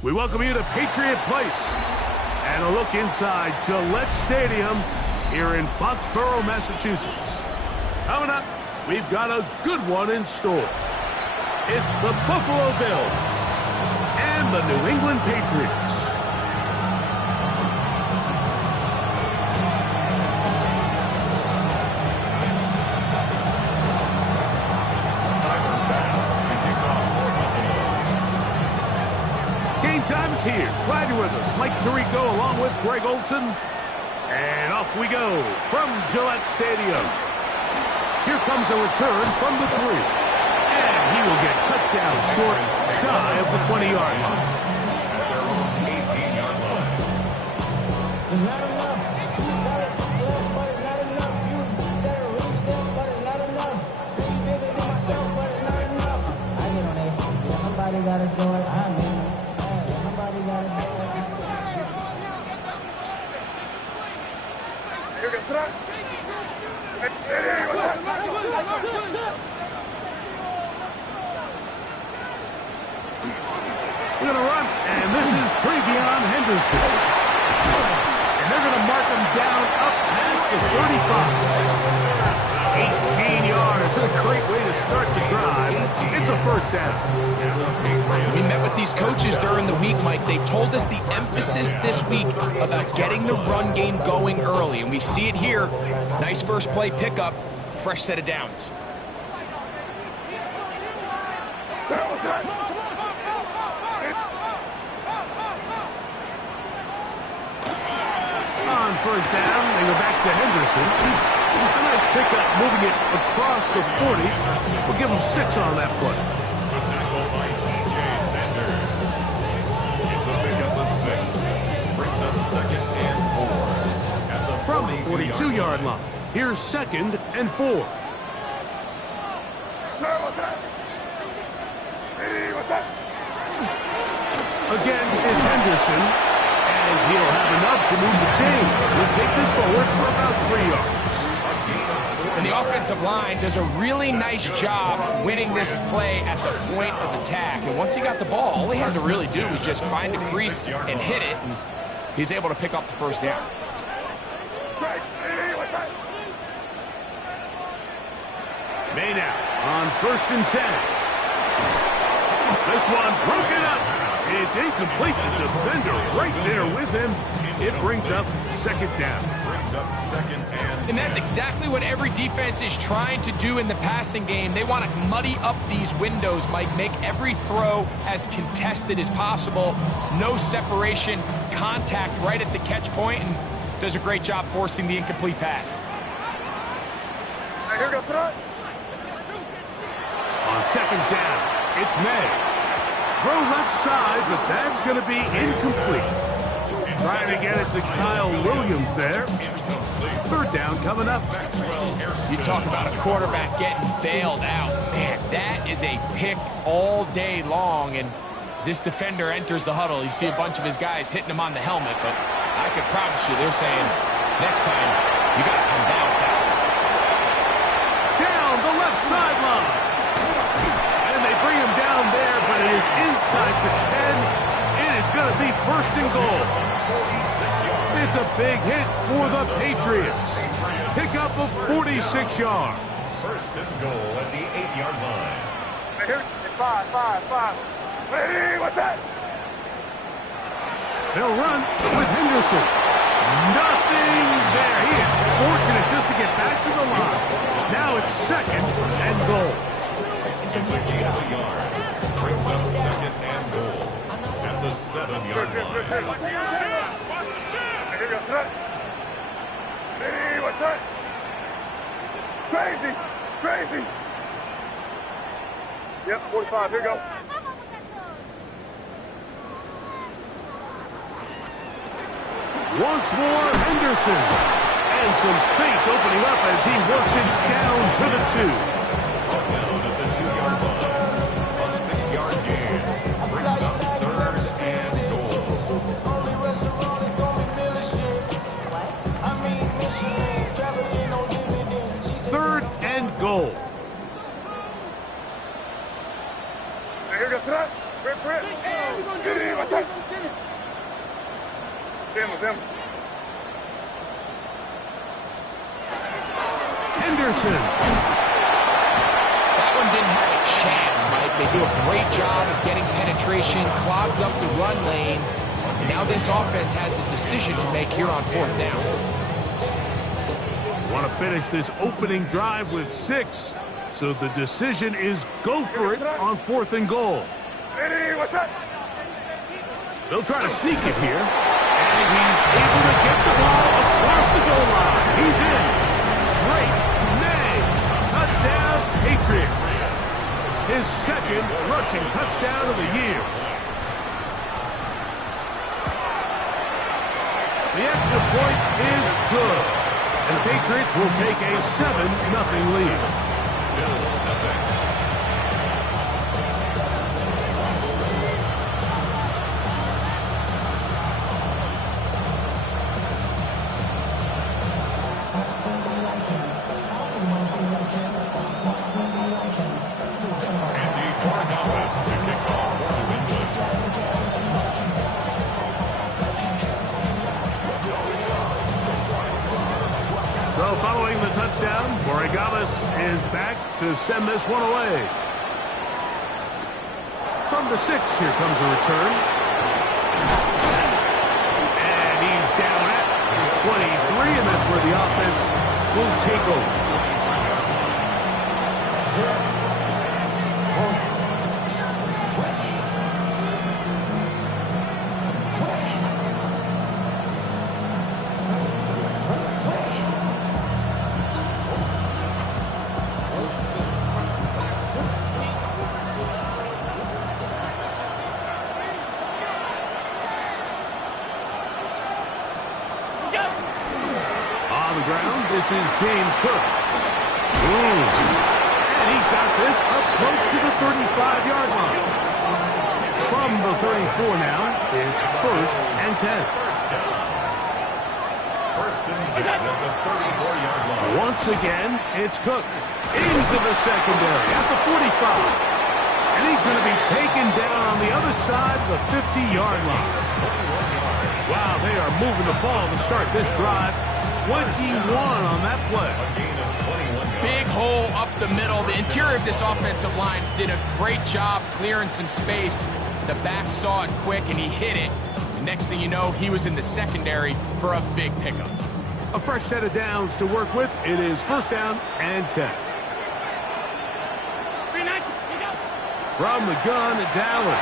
We welcome you to Patriot Place and a look inside Gillette Stadium here in Foxborough, Massachusetts. Coming up, we've got a good one in store. It's the Buffalo Bills and the New England Patriots. Game time is here. Glad you're with us. Mike Tirico along with Greg Olson. And off we go from Gillette Stadium. Here comes a return from the 3. And he will get cut down short, shy of the 20-yard line. 18-yard line. Not enough. You said it, but it's not enough. You better reach them, but it's not enough. See bigger than myself, but it's not enough. I get on it. Yeah, somebody gotta do it. I mean, yeah, somebody gotta do it. Here goes that. We're going to run, and this is Travion Henderson. And they're going to mark him down up past the 35. 18 yards. What a great way to start the drive. It's a first down. We met with these coaches during the week, Mike. They told us the emphasis this week about getting the run game going early, and we see it here. Nice first play pickup, fresh set of downs. On first down, they go back to Henderson. A nice pickup, moving it across the 40. We'll give him 6 on that play. A tackle by T.J. Sanders. It's a pickup of 6. Brings up 2nd and 4. At the From the 42-yard line, here's 2nd and 4. Again, it's Henderson. And he'll have enough to move the chain. We'll take this forward for about 3 yards. And the offensive line does a really nice job winning this play at the point of attack. And once he got the ball, all he had to really do was just find a crease and hit it. And he's able to pick up the first down. May now on 1st and 10. This one broken up. It's incomplete. The defender right there with him. It brings up 2nd down. Brings up 2nd and And that's exactly what every defense is trying to do in the passing game. They want to muddy up these windows, Mike, make every throw as contested as possible. No separation, contact right at the catch point, and does a great job forcing the incomplete pass. Here goes that. On 2nd down, it's May. Throw left side, but that's going to be incomplete. Trying to get it to Kyle Williams there. 3rd down coming up. You talk about a quarterback getting bailed out. Man, that is a pick all day long. And as this defender enters the huddle, you see a bunch of his guys hitting him on the helmet. But I can promise you, they're saying, next time, you got to come down with that. Down the left sideline. And they bring him down there, but it is inside the 10. It is going to be 1st and goal. It's a big hit for the Patriots. Pickup of 46 yards. 1st and goal at the 8-yard line. Here, 5. Hey, what's that? They'll run with Henderson. Nothing there. He is fortunate just to get back to the line. Now it's 2nd and goal. It's a gain of a yard. Brings up 2nd and goal at the 7-yard line. Here goes that. Hey, what's that? Crazy. Yep, 45. Here goes. Once more, Henderson. And some space opening up as he works it down to the 2. Down at the 2-yard line. A 6-yard gain. Brings up 3rd and goal. 3rd and goal. Here goes What's that? Quick. Hey, what's that? Them. Henderson. That one didn't have a chance, Mike. They do a great job of getting penetration, clogged up the run lanes. And now this offense has a decision to make here on 4th down. Want to finish this opening drive with 6. So the decision is go for it on 4th and goal. Hey, what's that? They'll try to sneak it here. And he's able to get the ball across the goal line. He's in. Great. May. Touchdown, Patriots. His second rushing touchdown of the year. The extra point is good. And the Patriots will take a 7-0 lead. Bills, nothing. Andy Jordan to kick off for New England. So following the touchdown, Borregales is back to send this one away. From the 6, here comes a return. And he's down at the 23, and that's where the offense will take over. On the ground, this is James Cook. And he's got this up close to the 35-yard line. From the 34 now, it's 1st and 10. First and 10 at the 34-yard line. Once again, it's Cook into the secondary at the 45. And he's going to be taken down on the other side of the 50-yard line. Wow, they are moving the ball to start this drive. 21 on that play. Big hole up the middle. The interior of this offensive line did a great job clearing some space. The back saw it quick, and he hit it. The next thing you know, he was in the secondary for a big pickup. A fresh set of downs to work with. It is 1st down and 10. From the gun, it's Allen.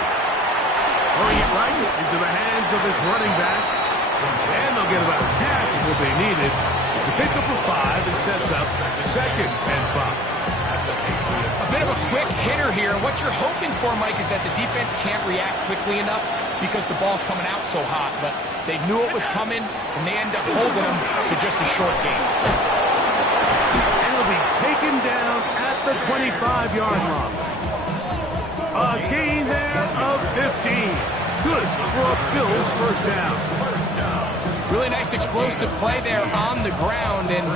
Throwing it right into the hands of his running back. And they'll get about half of what they needed. It's a pickup of 5 and sets up 2nd and 5. A bit of a quick hitter here. And what you're hoping for, Mike, is that the defense can't react quickly enough because the ball's coming out so hot. But they knew it was coming, and they end up holding them to just a short gain. And it'll be taken down at the 25-yard line. A gain there of 15. Good for a Bills 1st down. Really nice explosive play there on the ground. And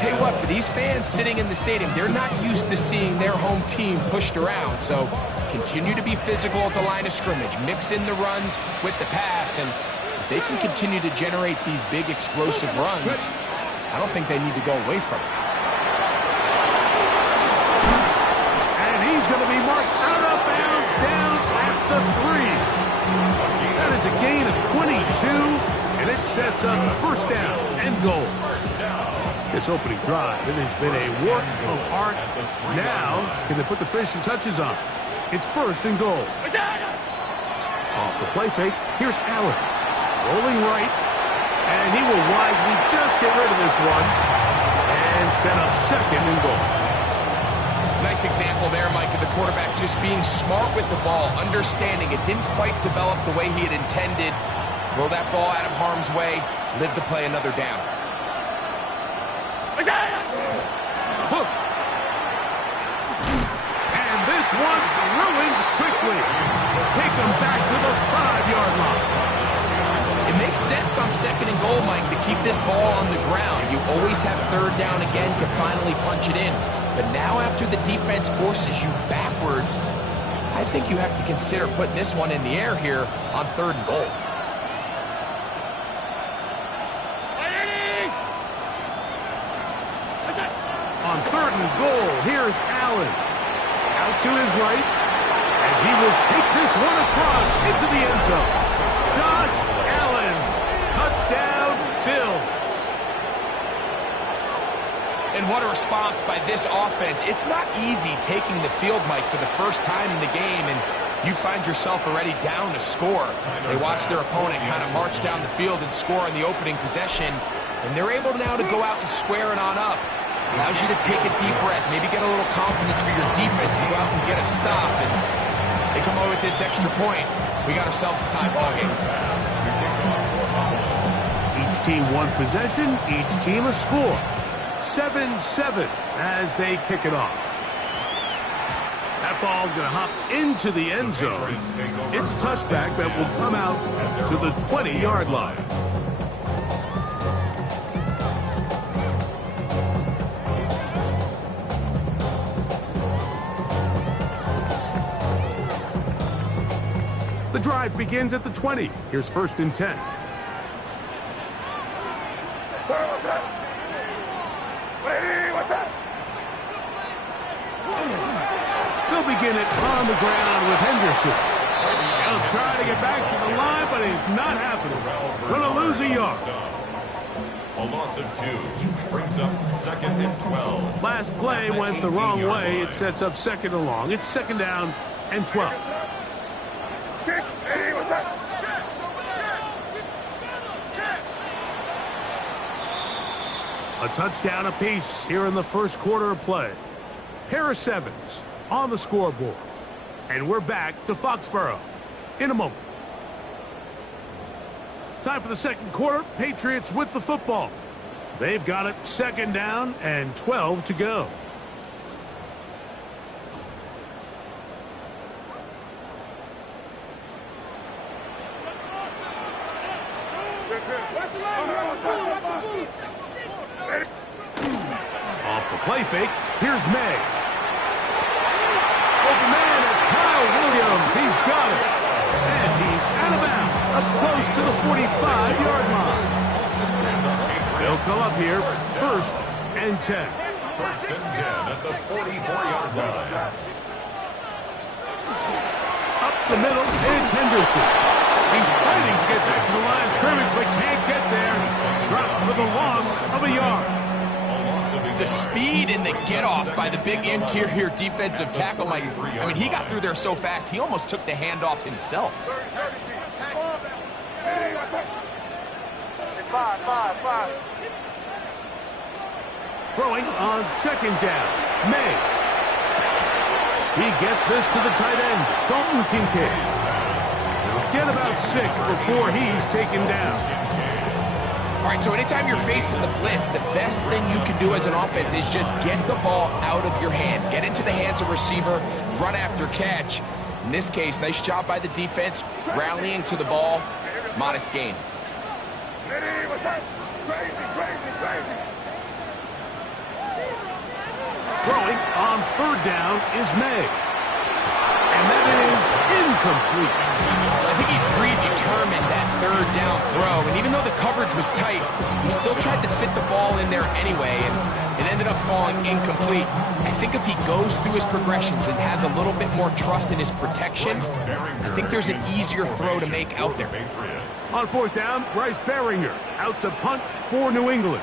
tell you what, for these fans sitting in the stadium, they're not used to seeing their home team pushed around. So continue to be physical at the line of scrimmage. Mix in the runs with the pass. And if they can continue to generate these big explosive runs, I don't think they need to go away from it. And he's going to be marked out of bounds down at the 3. That is a gain of 22, and it sets up 1st down and goal. This opening drive, it has been a work of art. Now, can they put the finishing touches on? It's 1st and goal. Off the play fake, here's Allen. Rolling right, and he will wisely just get rid of this one and set up 2nd and goal. Nice example there, Mike, of the quarterback just being smart with the ball, understanding it didn't quite develop the way he had intended. Throw that ball out of harm's way, live to play another down. Hook. And this one ruined quickly. Take him back to the 5-yard line. It makes sense on 2nd and goal, Mike, to keep this ball on the ground. You always have 3rd down again to finally punch it in. But now after the defense forces you backwards, I think you have to consider putting this one in the air here on 3rd and goal. On 3rd and goal, here's Allen. Out to his right, and he will take this one across into the end zone. Josh Allen, touchdown Bills. And what a response by this offense. It's not easy taking the field, Mike, for the first time in the game, and you find yourself already down to score. They watch their opponent kind of march down the field and score in the opening possession, and they're able now to go out and square it on up. Allows you to take a deep breath, maybe get a little confidence for your defense to go out and get a stop, and they come away with this extra point. We got ourselves a time ball game. Each team one possession, each team a score. 7-7 as they kick it off. That ball going to hop into the end zone. It's a touchback that will come out to the 20-yard line. The drive begins at the 20. Here's 1st and 10. They'll begin it on the ground with Henderson. He'll try to get back to the line, but it's not happening. Going to lose a yard. A loss of 2 brings up 2nd and 12. Last play went the wrong way. It sets up 2nd and long. It's 2nd down and 12. A touchdown apiece here in the first quarter of play. Pair of 7s on the scoreboard. And we're back to Foxborough in a moment. Time for the second quarter. Patriots with the football. They've got it 2nd down and 12 to go. Off the play fake, here's May. Open man, it's Kyle Williams. He's got it. And he's out of bounds, up close to the 45-yard line. They'll come up here, 1st and 10. 1st and 10 at the 44-yard line. Up the middle, it's Henderson. He's fighting to get back to the line of scrimmage, but can't get there. Dropped for the loss of a yard. The speed and the get-off by the big interior defensive tackle, Mike. I mean, he got through there so fast, he almost took the handoff himself. Throwing on 2nd down. May. He gets this to the tight end, Dalton Kincaid. He'll get about 6 before he's taken down. All right, so anytime you're facing the blitz, the best thing you can do as an offense is just get the ball out of your hand. Get into the hands of receiver, run after catch. In this case, nice job by the defense, rallying to the ball, modest gain. Throwing on 3rd down is May. And that is incomplete. I think he predetermined that 3rd down throw, and even though the coverage was tight, he still tried to fit the ball in there anyway, and it ended up falling incomplete. I think if he goes through his progressions and has a little bit more trust in his protection, I think there's an easier throw to make out there. On 4th down, Bryce Baringer out to punt for New England.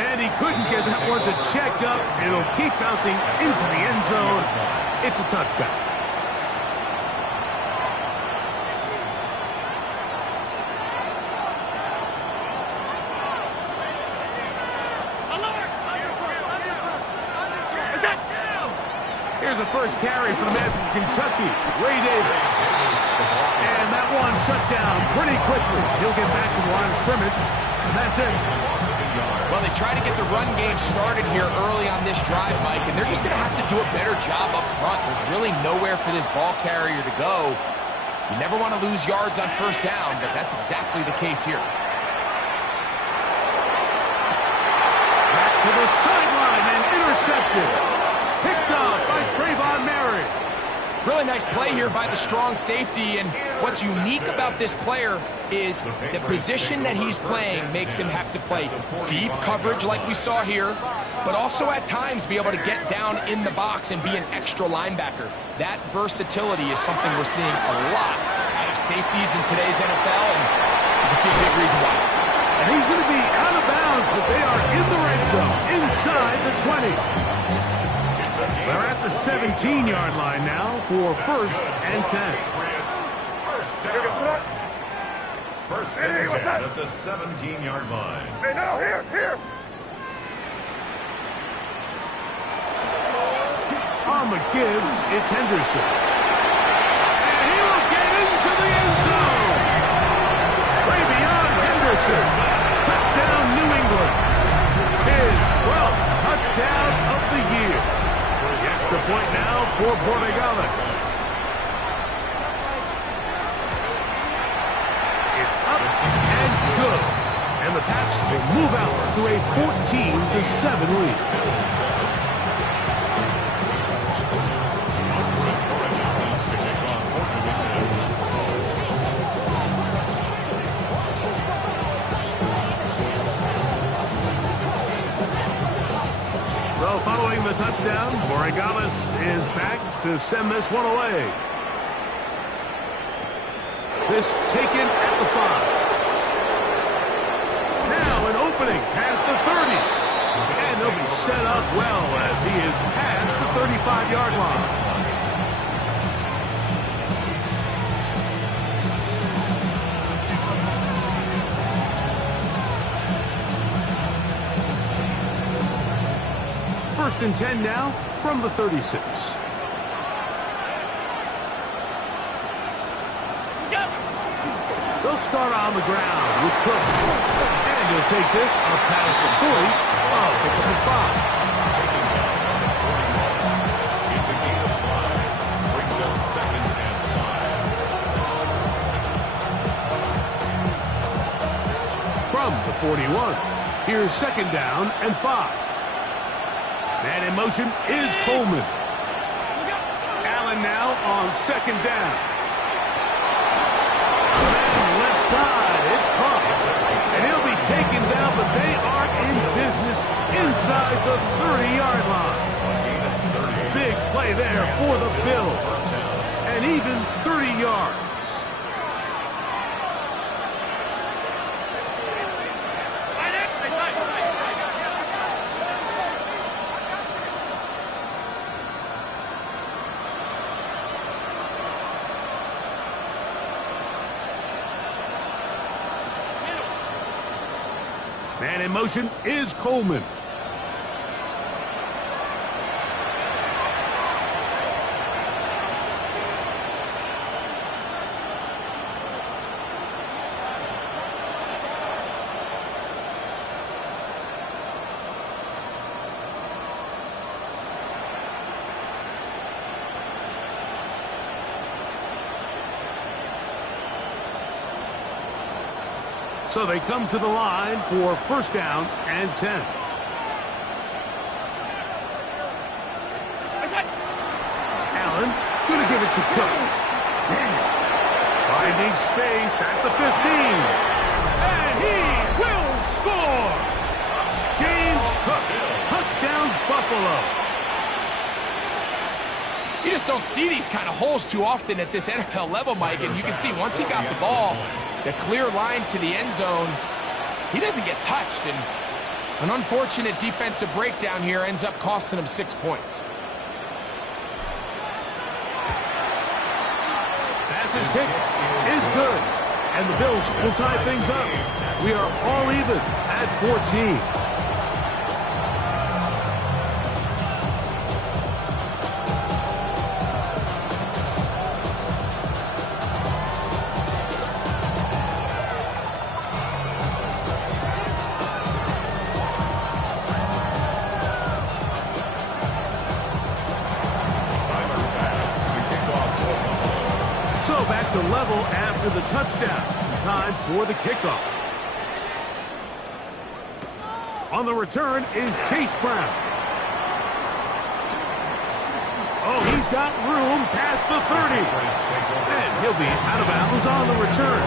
And he couldn't get that one to check up. It'll keep bouncing into the end zone. It's a touchback. Here's the first carry for the man from Kentucky, Ray Davis. And that one shut down pretty quickly. He'll get back to the line of scrimmage, and that's it. Well, they try to get the run game started here early on this drive, Mike, and they're just going to have to do a better job up front. There's really nowhere for this ball carrier to go. You never want to lose yards on first down, but that's exactly the case here. Back to the sideline and intercepted. Picked up by Trayvon Merritt. Really nice play here by the strong safety, and what's unique about this player is the position that he's playing makes him have to play deep coverage like we saw here, but also at times be able to get down in the box and be an extra linebacker. That versatility is something we're seeing a lot out of safeties in today's NFL, and you can see a big reason why. And he's going to be out of bounds, but they are in the red zone, inside the 20. They're at the 17-yard line now for 1st and 10. First and 10 at the 17-yard line. Hey, now, here. On the give, it's Henderson. And he will get into the end zone. Way beyond Henderson. Touchdown, New England. His 12th touchdown of the year. The extra point now for Borregales. It's up and good. And the Pats will move out to a 14-7 lead. So following the touchdown, Borregales is back to send this one away. This taken at the 5. Now an opening past the 30. And he'll be set up well as he is past the 35-yard line. First and 10 now from the 36. They'll start on the ground with Cook. And he'll take this up past the 40. Oh, pick up at 5. It's a gain of 5. Brings up 2nd and 5. From the 41. Here's 2nd down and 5. Man in motion is Coleman. Allen now on 2nd down. Man left side, it's caught. And he'll be taken down, but they are in business inside the 30-yard line. Big play there for the Bills. And even 30 yards. Man in motion is Coleman. So they come to the line for 1st down and 10. Allen going to give it to Cook. Finding space at the 15. And he will score. James Cook, touchdown Buffalo. You just don't see these kind of holes too often at this NFL level, Mike, and you can see once he got the ball, the clear line to the end zone, he doesn't get touched, and an unfortunate defensive breakdown here ends up costing him 6 points. Pass is kick is good, and the Bills will tie things up. We are all even at 14. to level after the touchdown. Time for the kickoff. On the return is Chase Brown. Oh, he's got room past the 30. And he'll be out of bounds on the return.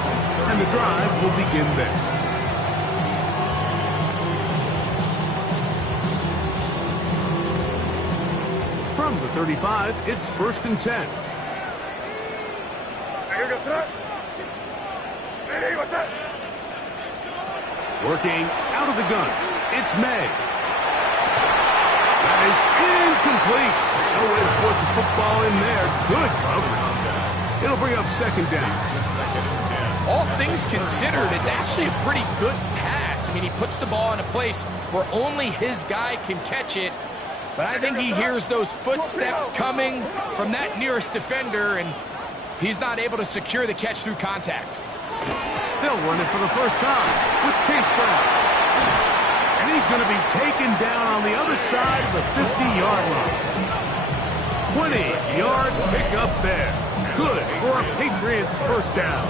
And the drive will begin there. From the 35, it's 1st and 10. Working out of the gun, it's May. That is incomplete. No way to force the football in there. Good coverage. It'll bring up 2nd down. All things considered, it's actually a pretty good pass. I mean, he puts the ball in a place where only his guy can catch it. But I think he hears those footsteps coming from that nearest defender, and he's not able to secure the catch through contact. They'll run it for the first time with Chase Brown. And he's going to be taken down on the other side of the 50-yard line. 20-yard pickup there. Good for a Patriots first down.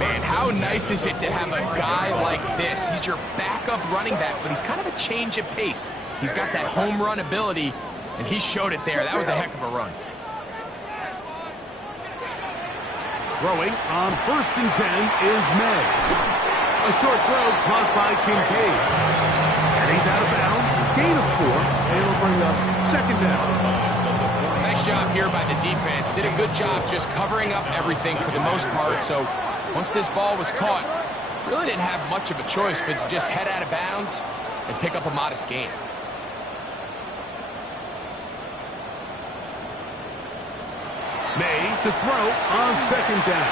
Man, how nice is it to have a guy like this? He's your backup running back, but he's kind of a change of pace. He's got that home run ability, and he showed it there. That was a heck of a run. Throwing on 1st and 10 is May. A short throw caught by Kincaid. And he's out of bounds. Gain of 4, and it'll bring up 2nd down. Nice job here by the defense. Did a good job just covering up everything for the most part. So once this ball was caught, really didn't have much of a choice but to just head out of bounds and pick up a modest gain. May to throw on 2nd down.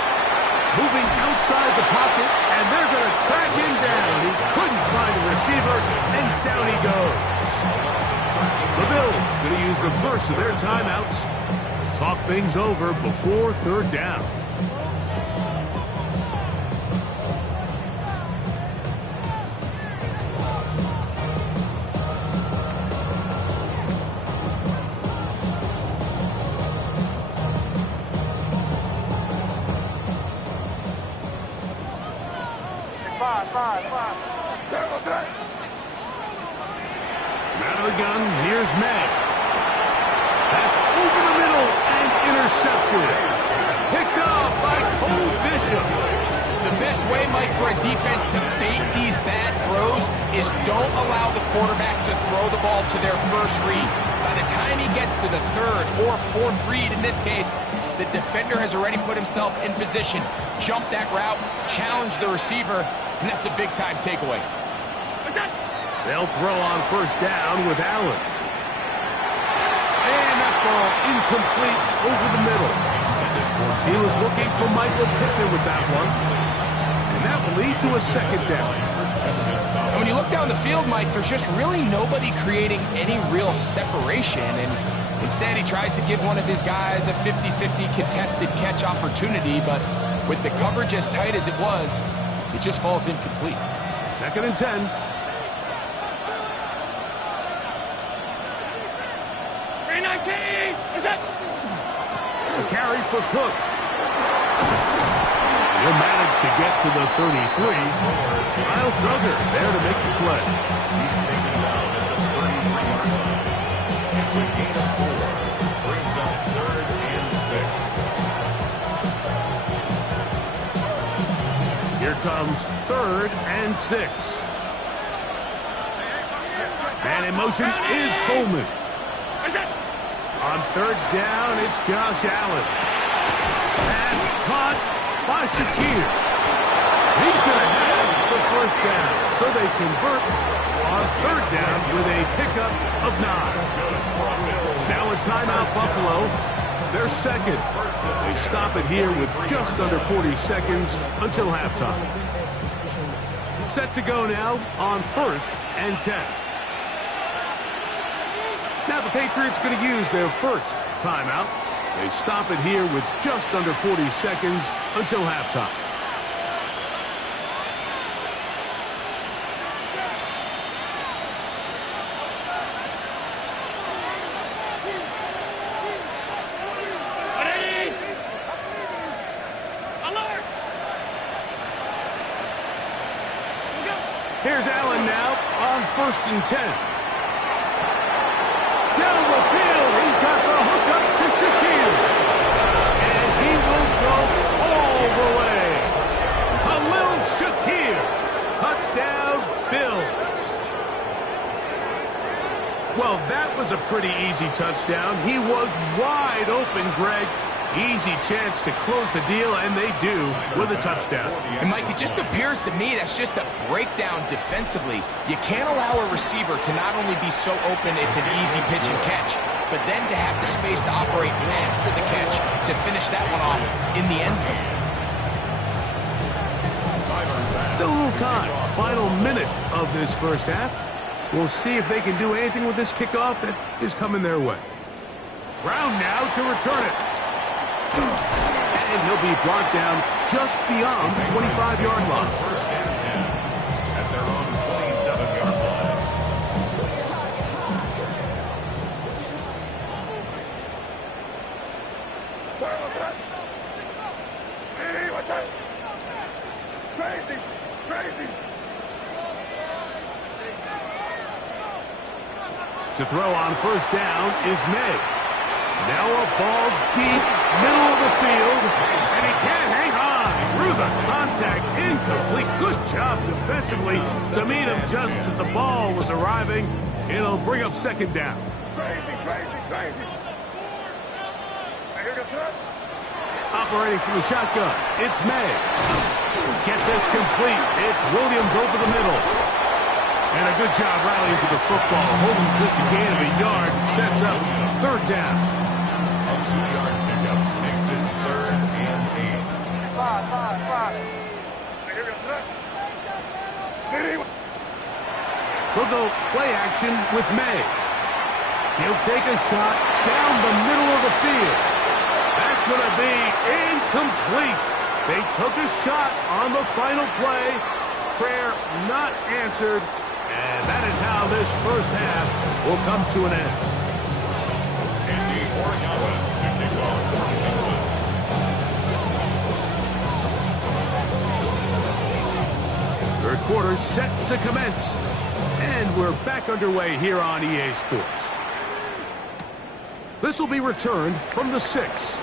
Moving outside the pocket, and they're going to track him down. He couldn't find a receiver, and down he goes. The Bills going to use the first of their timeouts. Talk things over before 3rd down. Out of the gun, here's May. That's over the middle and intercepted. Picked off by Cole Bishop. The best way, Mike, for a defense to bait these bad throws is don't allow the quarterback to throw the ball to their first read. By the time he gets to the 3rd or 4th read, in this case, the defender has already put himself in position, jump that route, challenge the receiver, and that's a big-time takeaway. They'll throw on 1st down with Allen. And that ball incomplete over the middle. He was looking for Michael Pittman with that one. And that will lead to a 2nd down. And when you look down the field, Mike, there's just really nobody creating any real separation. And instead, he tries to give one of his guys a 50-50 contested catch opportunity. But with the coverage as tight as it was, it just falls incomplete. 2nd and 10. A carry for Cook. He'll manage to get to the 33. Miles Duggar there to make the play. He's taken down at the 33-yard line. It's a gain of 4. Brings up 3rd and 6. Here comes 3rd and 6. Man in motion is Coleman. On 3rd down, it's Josh Allen. Pass caught by Shakir. He's going to have the 1st down. So they convert on 3rd down with a pickup of 9. Now a timeout, Buffalo. Their 2nd. They stop it here with just under 40 seconds until halftime. Set to go now on 1st and 10. Now the Patriots going to use their 1st timeout. They stop it here with just under 40 seconds until halftime. Here's Allen now on 1st and 10. Down the field, he's got the hook up to Shakir. And he will go all the way. Khalil Shakir. Touchdown, Bills. Well, that was a pretty easy touchdown. He was wide open, Greg. Easy chance to close the deal, and they do with a touchdown. And, Mike, it just appears to me that's just a breakdown defensively. You can't allow a receiver to not only be so open it's an easy pitch and catch, but then to have the space to operate after the catch to finish that one off in the end zone. Still a little time. Final minute of this first half. We'll see if they can do anything with this kickoff that is coming their way. Brown now to return it. And he'll be brought down just beyond the 25-yard line. First and 10 at their own 27-yard line. Hey, what's that? Crazy! Crazy! To throw on 1st down is May. Now a ball deep, middle of the field, and he can't hang on through the contact. Incomplete. Good job defensively to meet him just as the ball was arriving. It'll bring up 2nd down. Crazy, crazy, crazy! Hey, here goes that. Operating from the shotgun, it's May. Get this complete. It's Williams over the middle. And a good job rallying to the football. Holding just a gain of a yard. Sets up 3rd down. A 2-yard pickup makes it 3rd and 8. Hey, here goes that. Hey, He'll go play action with May. He'll take a shot down the middle of the field. That's going to be incomplete. They took a shot on the final play. Prayer not answered. And that is how this first half will come to an end. Andy Orioles to kick off for England. Third quarter set to commence. And we're back underway here on EA Sports. This will be returned from the 6.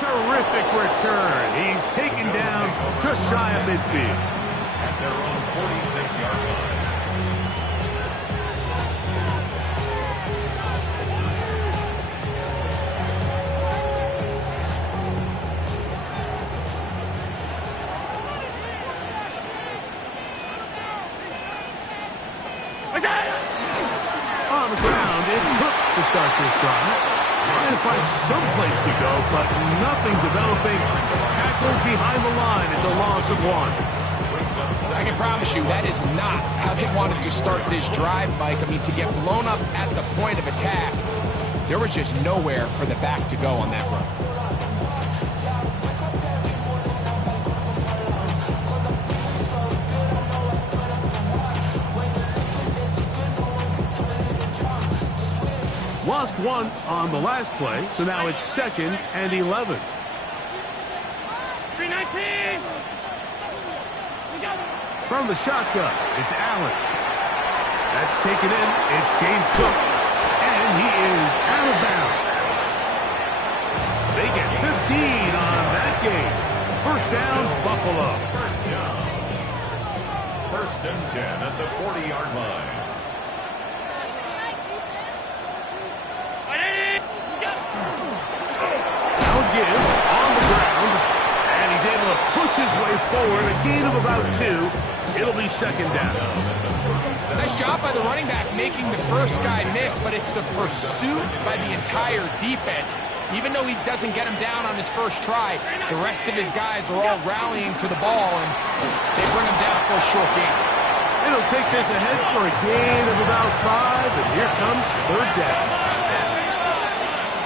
Terrific return. He's taken down just shy of midfield. At their own 46-yard line. On the ground, it's Cook to start this drive. Trying to find some place to go, but nothing developing. Tackled behind the line. It's a loss of 1. I can promise you that is not how they wanted to start this drive, Mike. I mean, to get blown up at the point of attack, there was just nowhere for the back to go on that run. Lost 1 on the last play, so now it's 2nd and 11. 319! From the shotgun, it's Allen. That's taken in. It's James Cook. And he is out of bounds. They get 15 on that game. First down, Buffalo. First down. 1st and 10 at the 40-yard line. Now give on the ground. And he's able to push his way forward. A gain of about 2. It'll be 2nd down. Nice job by the running back making the first guy miss, but it's the pursuit by the entire defense. Even though he doesn't get him down on his first try, the rest of his guys are all rallying to the ball, and they bring him down for a short gain. It'll take this ahead for a gain of about 5, and here comes 3rd down.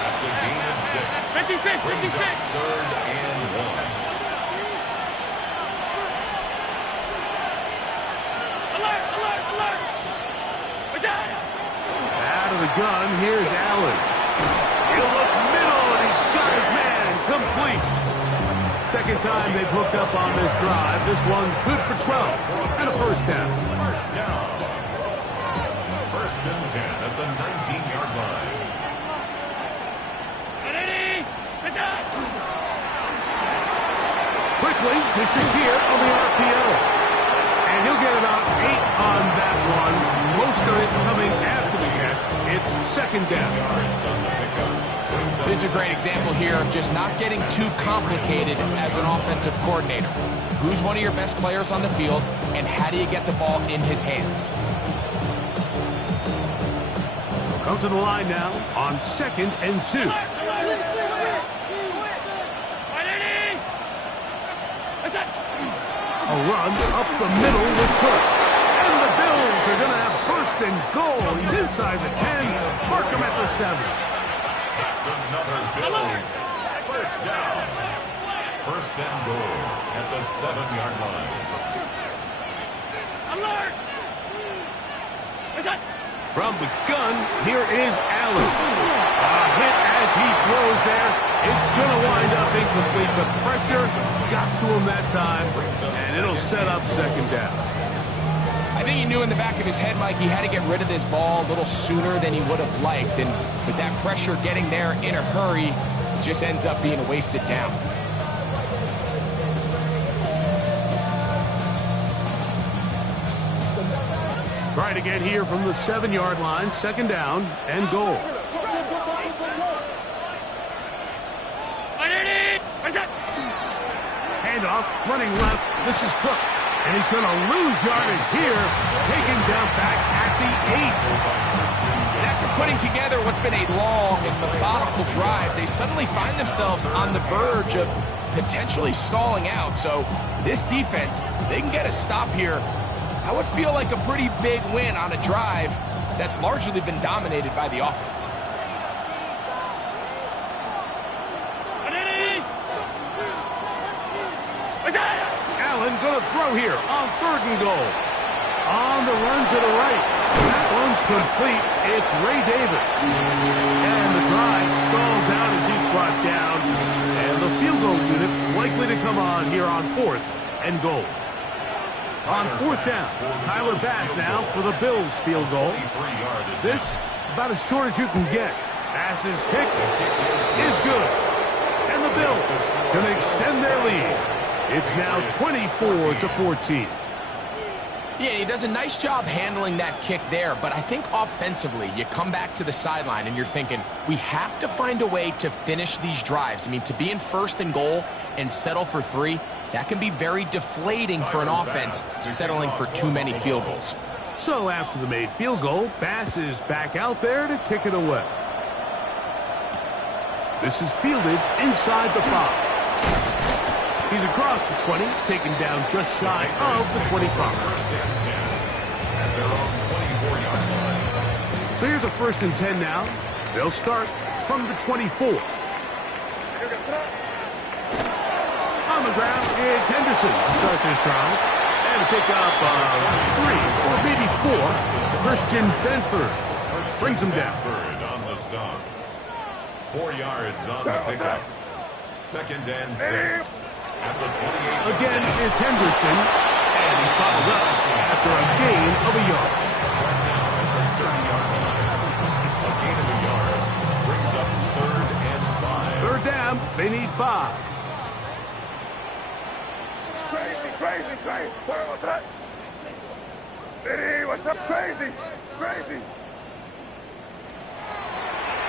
That's a gain of 6. 56, Brings 56. up 3rd and 1. Alert, alert, alert! What's that? Out of the gun, here's Allen. He'll look middle, and he's got his man complete. Second time they've hooked up on this drive. This one good for 12 and a first down. First down. First and 10 at the 19-yard line. Quickly to Shakir on the RPO. And he'll get about 8 on that one. Most of it coming after the catch. It's second down. This is a great example here of just not getting too complicated as an offensive coordinator. Who's one of your best players on the field, and how do you get the ball in his hands? We'll come to the line now on second and 2. A run up the middle with Cook. And the Bills are going to have first and goal. He's inside the 10. Mark him at the 7. That's another Bills. First down. First and goal at the 7-yard line. From the gun, here is Allen. A hit as he throws there. It's going to wind up incomplete. The pressure got to him that time, and it'll set up second down. I think he knew in the back of his head, Mike, he had to get rid of this ball a little sooner than he would have liked. And with that pressure getting there in a hurry, it just ends up being a wasted down. Try to get here from the 7-yard line. Second down and goal. Handoff, running left. This is Cook. And he's going to lose yardage here. Taken down back at the 8. And after putting together what's been a long and methodical drive, they suddenly find themselves on the verge of potentially stalling out. So this defense, they can get a stop here. That would feel like a pretty big win on a drive that's largely been dominated by the offense. Allen going to throw here on third and goal. On the run to the right. That one's complete. It's Ray Davis. And the drive stalls out as he's brought down. And the field goal unit likely to come on here on fourth and goal. On fourth down, Tyler Bass now for the Bills field goal. This about as short as you can get. Bass's kick is good. And the Bills going to extend their lead. It's now 24-14. Yeah, he does a nice job handling that kick there, but I think offensively, you come back to the sideline and you're thinking, we have to find a way to finish these drives. I mean, to be in first and goal and settle for 3, that can be very deflating for an offense settling for too many field goals. So after the made field goal, Bass is back out there to kick it away. This is fielded inside the 5. He's across the 20, taken down just shy of the 25. At their own 24-yard line. So here's a first and 10 now. They'll start from the 24. On the ground, it's Henderson to start this drive. And to pick up 3 or maybe 4, Christian Benford brings him down. Benford on the stop. 4 yards on the pickup. Second and 6. At the 28. Again, it's Henderson. And he's followed up after a gain of a yard. Now at the 30-yard line. It's a gain of a yard. Brings up third and 5. Third down, they need 5. Crazy. What's that? Eddie, what's up? Crazy.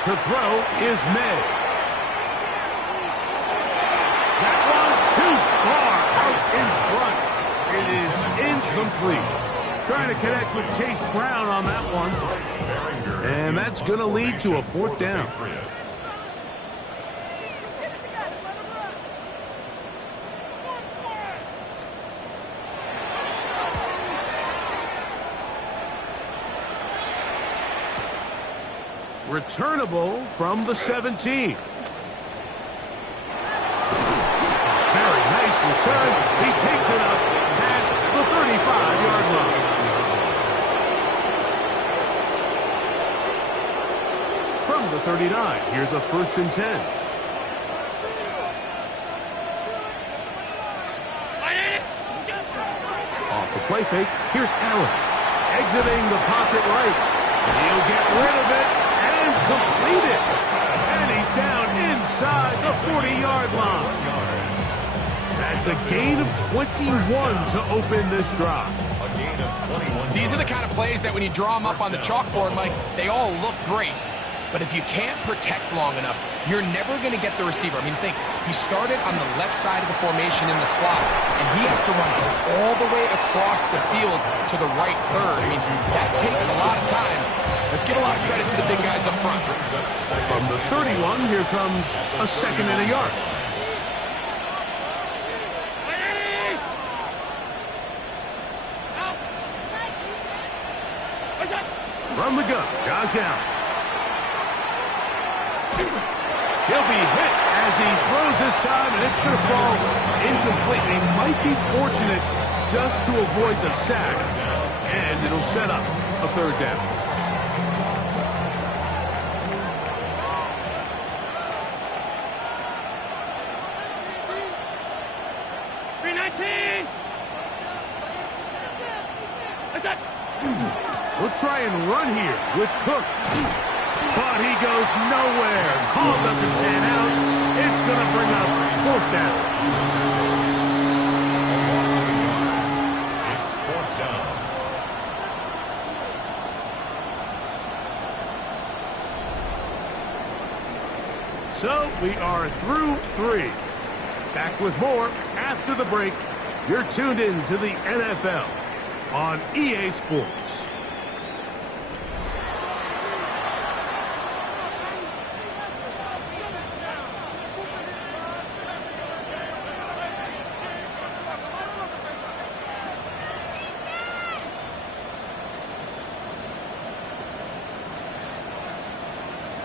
To throw is May. That one too far out in front. It is incomplete. Trying to connect with Chase Brown on that one. And that's going to lead to a fourth down. Returnable from the 17. Very nice return. He takes it up past the 35-yard line. From the 39, here's a first and 10. play fake. Here's Allen. Exiting the pocket right. He'll get rid of it and complete it. And he's down inside the 40-yard line. That's a gain of 21 to open this drive. A gain of 21. These are the kind of plays that when you draw them up on the chalkboard, Mike, they all look great. But if you can't protect long enough, you're never going to get the receiver. I mean, think, he started on the left side of the formation in the slot, and he has to run all the way across the field to the right third. I mean, that takes a lot of time. Let's give a lot of credit to the big guys up front. From the 31, here comes a 2nd and a yard. From the gun, Josh Allen. He'll be hit as he throws this time, and it's going to fall incomplete. He might be fortunate just to avoid the sack, and it'll set up a 3rd down. We'll try and run here with Cook. But he goes nowhere. Call doesn't pan out. It's going to bring up 4th down. It's 4th down. So we are through 3. Back with more after the break. You're tuned in to the NFL on EA Sports.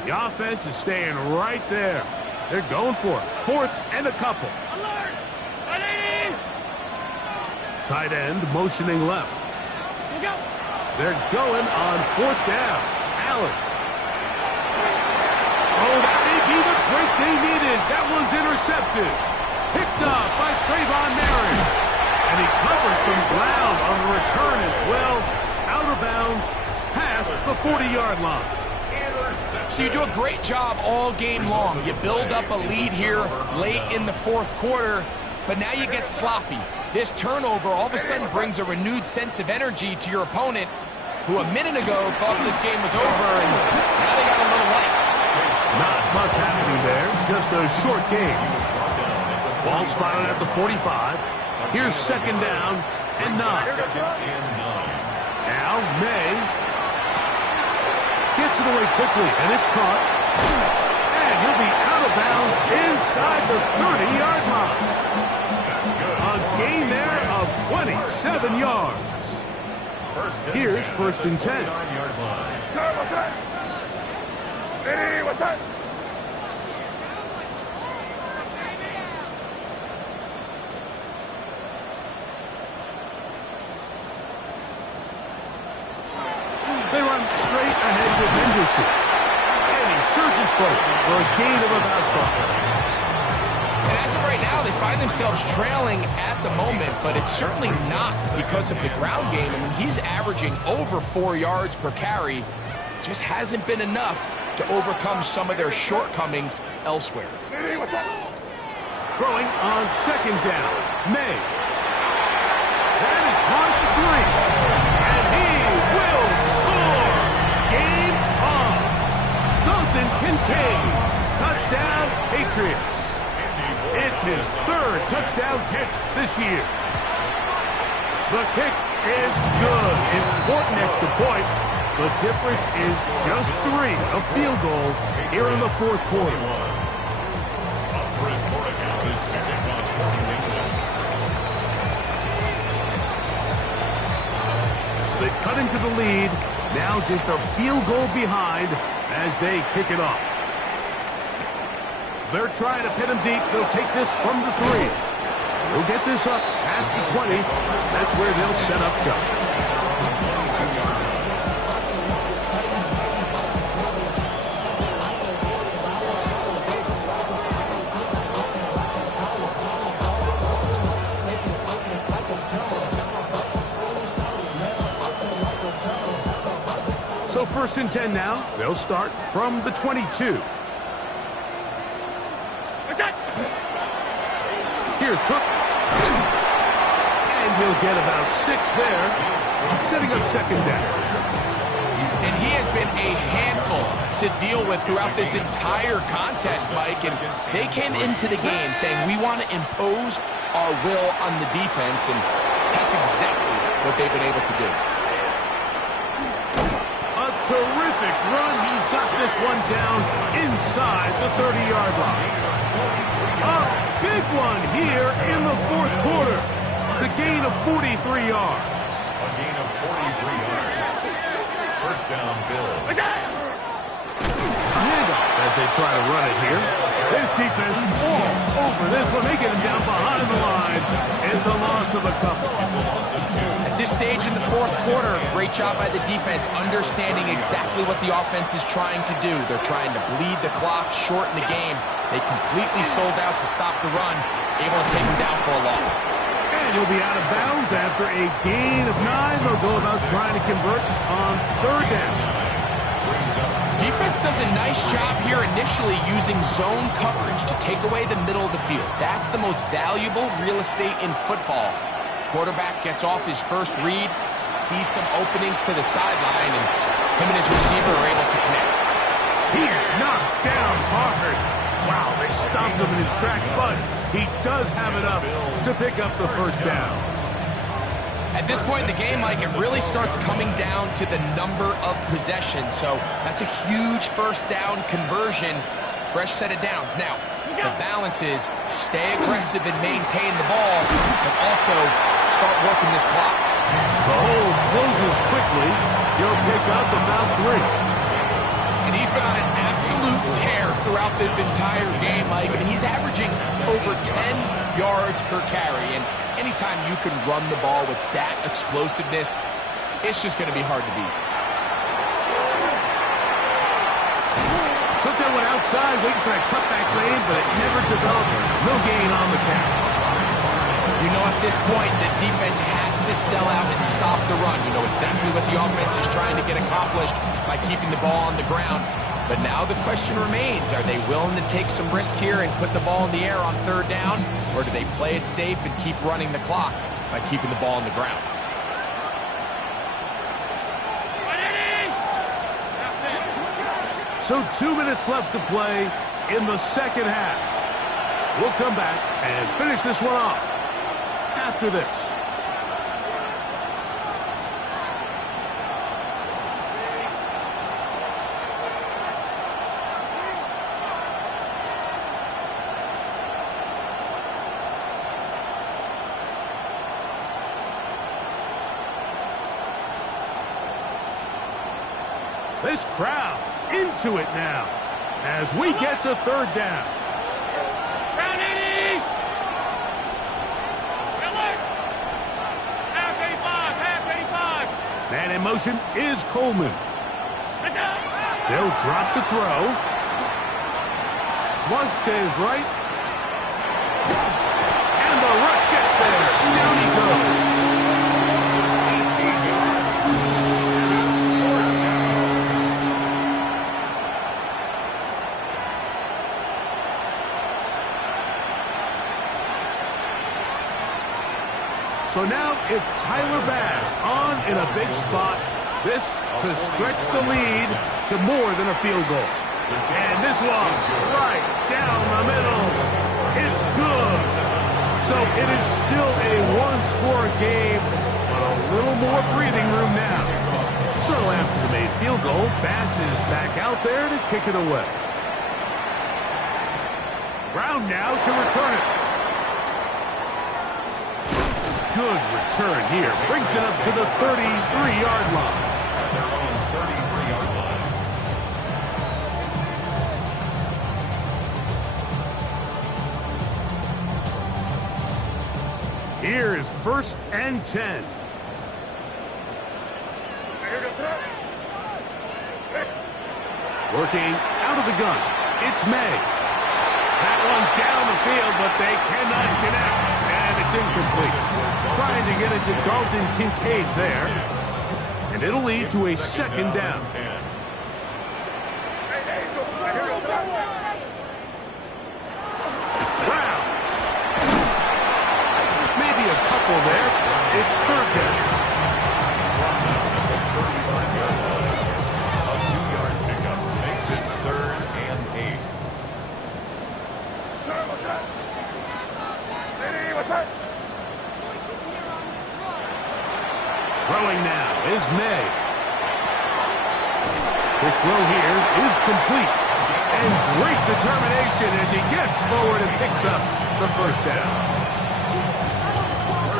The offense is staying right there. They're going for it. 4th and a couple. Alert! Tight end motioning left. Go! They're going on 4th down. Allen. Oh, that may be the break they needed. That one's intercepted. Picked up by Trayvon Merritt. And he covers some ground on the return as well. Out of bounds, past the 40-yard line. So you do a great job all game long. You build up a lead here late in the 4th quarter, but now you get sloppy. This turnover all of a sudden brings a renewed sense of energy to your opponent, who a minute ago thought this game was over, and now they got a little life. Not much happening there, just a short game. Ball spotted at the 45. Here's 2nd down and 9. Now May gets it away quickly, and it's caught. And he'll be out of bounds inside the 30-yard line. A gain there of 27 yards. Here's 1st and 10. What's that? Hey, what's that? They run straight ahead with Henderson. And he surges forward for a gain of about 5. And as of right now, they find themselves trailing at the moment, but it's certainly not because of the ground game. I mean, he's averaging over 4 yards per carry. Just hasn't been enough to overcome some of their shortcomings elsewhere. Hey, what's that? Throwing on 2nd down. May. That is caught at the 3. And he will score. Game on. Dalton Kincaid. Touchdown, Patriots. It's his 3rd touchdown catch this year. The kick is good. Important extra point. The difference is just 3, a field goal here in the 4th quarter. So they've cut into the lead. Now just a field goal behind as they kick it off. They're trying to pin him deep. They'll take this from the 3. They'll get this up past the 20. That's where they'll set up shop. So 1st and 10 now. They'll start from the 22. Here's Cook. And he'll get about 6 there, setting up 2nd down. And he has been a handful to deal with throughout this entire contest, Mike. And they came into the game saying, we want to impose our will on the defense, and that's exactly what they've been able to do. A terrific run. He's got this one down inside the 30-yard line. A big one here in the 4th quarter. It's a gain of 43 yards. A gain of 43 yards. 1st down, Bills. A handoff as they try to run it here. This defense all over this one. They get him down behind the line. It's a loss of a couple. It's a loss of 2. At this stage in the 4th quarter, great job by the defense, understanding exactly what the offense is trying to do. They're trying to bleed the clock, shorten the game. They completely sold out to stop the run, able to take him down for a loss. And he'll be out of bounds after a gain of 9. They'll go about trying to convert on 3rd down. Defense does a nice job here initially using zone coverage to take away the middle of the field. That's the most valuable real estate in football. Quarterback gets off his first read, sees some openings to the sideline, and him and his receiver are able to connect. He's knocked down hard. Wow, they stopped him in his tracks, but he does have enough to pick up the 1st down. At this point in the game, Mike, it really starts coming down to the number of possessions. So that's a huge 1st down conversion. Fresh set of downs. Now, the balance is stay aggressive and maintain the ball, but also start working this clock. The hole closes quickly. He'll pick up about 3. And he's been on an absolute tear throughout this entire game, Mike. I mean, he's averaging over 10 yards per carry. And anytime you can run the ball with that explosiveness, it's just going to be hard to beat. Took that one outside, waiting for that cutback lane, but it never developed. No gain on the count. You know, at this point, the defense has to sell out and stop the run. You know exactly what the offense is trying to get accomplished by keeping the ball on the ground. But now the question remains, are they willing to take some risk here and put the ball in the air on 3rd down? Or do they play it safe and keep running the clock by keeping the ball on the ground? So 2 minutes left to play in the 2nd half. We'll come back and finish this one off after this. This crowd into it now as we get to 3rd down. Round 80! Half 85! Man in motion is Coleman. They'll drop to throw. Flush to his right. And the rush gets there. Down he goes. So now it's Tyler Bass on in a big spot. This to stretch the lead to more than a field goal. And this one right down the middle. It's good. So it is still a one-score game, but a little more breathing room now. So after the made field goal, Bass is back out there to kick it away. Brown now to return it. Good return here. Brings it up to the 33-yard line. At their own 33-yard line. Here is 1st and 10. Working out of the gun. It's May. That one down the field, but they cannot connect. And it's incomplete. Trying to get it to Dalton Kincaid there. And it'll lead to a second down. 10. Brown. Maybe a couple there. It's third down. A 2-yard pickup makes it 3rd and 8. Throwing now is May. The throw here is complete. And great determination as he gets forward and picks up the first down.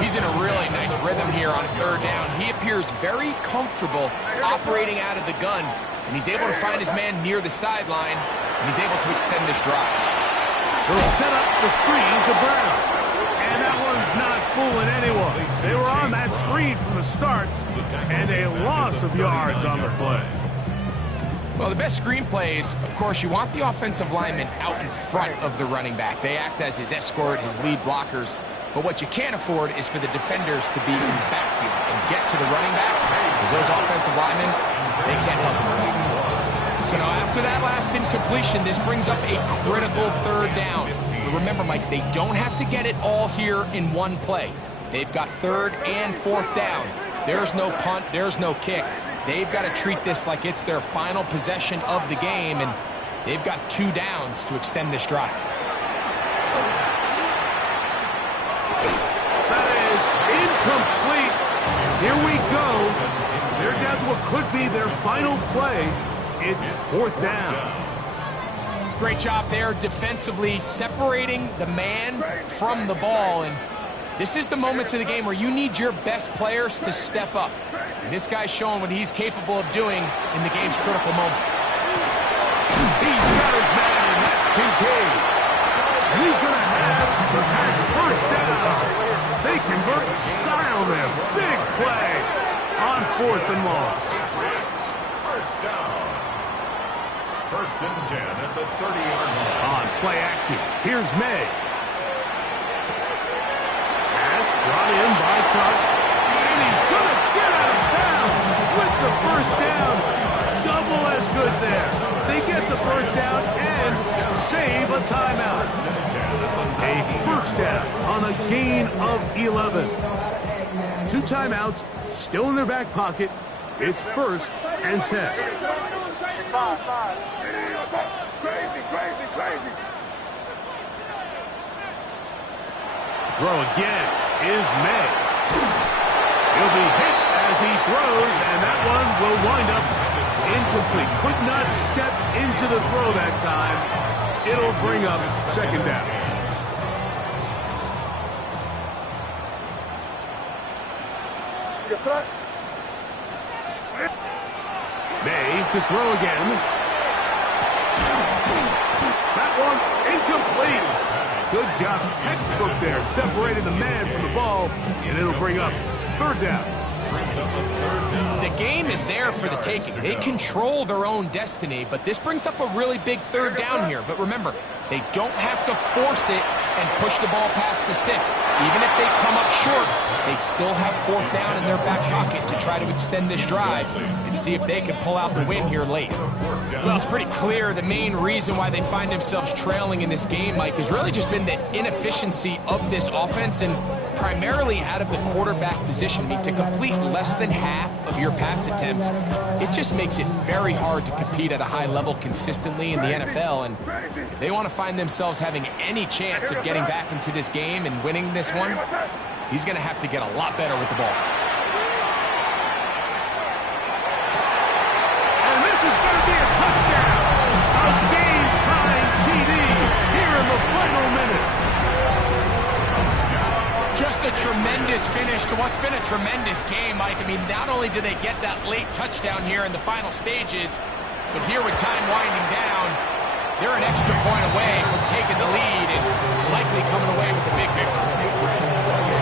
He's in a really nice rhythm here on third down. He appears very comfortable operating out of the gun, and he's able to find his man near the sideline, and he's able to extend this drive. They'll set up the screen to Brown. And that one's not fooling anyone. They were on that screen from the start, and a loss of yards on the play. Well, the best screen plays, of course, you want the offensive lineman out in front of the running back. They act as his escort, his lead blockers. But what you can't afford is for the defenders to be in the backfield and get to the running back, because those offensive linemen, they can't help them. So now after that last incompletion, this brings up a critical third down. But remember, Mike, they don't have to get it all here in one play. They've got third and fourth down. There's no punt, there's no kick. They've got to treat this like it's their final possession of the game, and they've got 2 downs to extend this drive. That is incomplete. Here we go. They're down to what could be their final play. It's fourth down. Great job there defensively, separating the man from the ball. And this is the moments of the game where you need your best players to step up. And this guy's showing what he's capable of doing in the game's critical moment. He's got his man, and that's Kincaid. And he's going to have the Pats first down. They convert and style them. Big play on 4th and long. First down. 1st and 10 at the 30-yard line. On play action, here's May. Pass brought in by Chuck. And he's going to get out of bounds with the first down. Double as good there. They get the first down and save a timeout. A first down on a gain of 11. 2 timeouts still in their back pocket. It's 1st and 10. To throw again is May. He'll be hit as he throws, and that one will wind up incomplete. Could not step into the throw that time. It'll bring up second down. May to throw again. That one incomplete. Good job, textbook there, separating the man from the ball, and it'll bring up third down. The game is there for the taking. They control their own destiny, but this brings up a really big third down here. But remember, they don't have to force it and push the ball past the sticks. Even if they come up short, they still have 4th down in their back pocket to try to extend this drive and see if they can pull out the win here late. Well, it's pretty clear the main reason why they find themselves trailing in this game, Mike, has really just been the inefficiency of this offense and primarily out of the quarterback position. I mean, to complete less than half of your pass attempts, it just makes it very hard to compete at a high level consistently in the NFL. And if they want to find themselves having any chance of getting back into this game and winning this one, he's going to have to get a lot better with the ball. And this is going to be a touchdown. A game-tying TD here in the final minute. Just a tremendous finish to what's been a tremendous game, Mike. I mean, not only do they get that late touchdown here in the final stages, but here with time winding down, they're an extra point away from taking the lead and likely coming away with a big victory.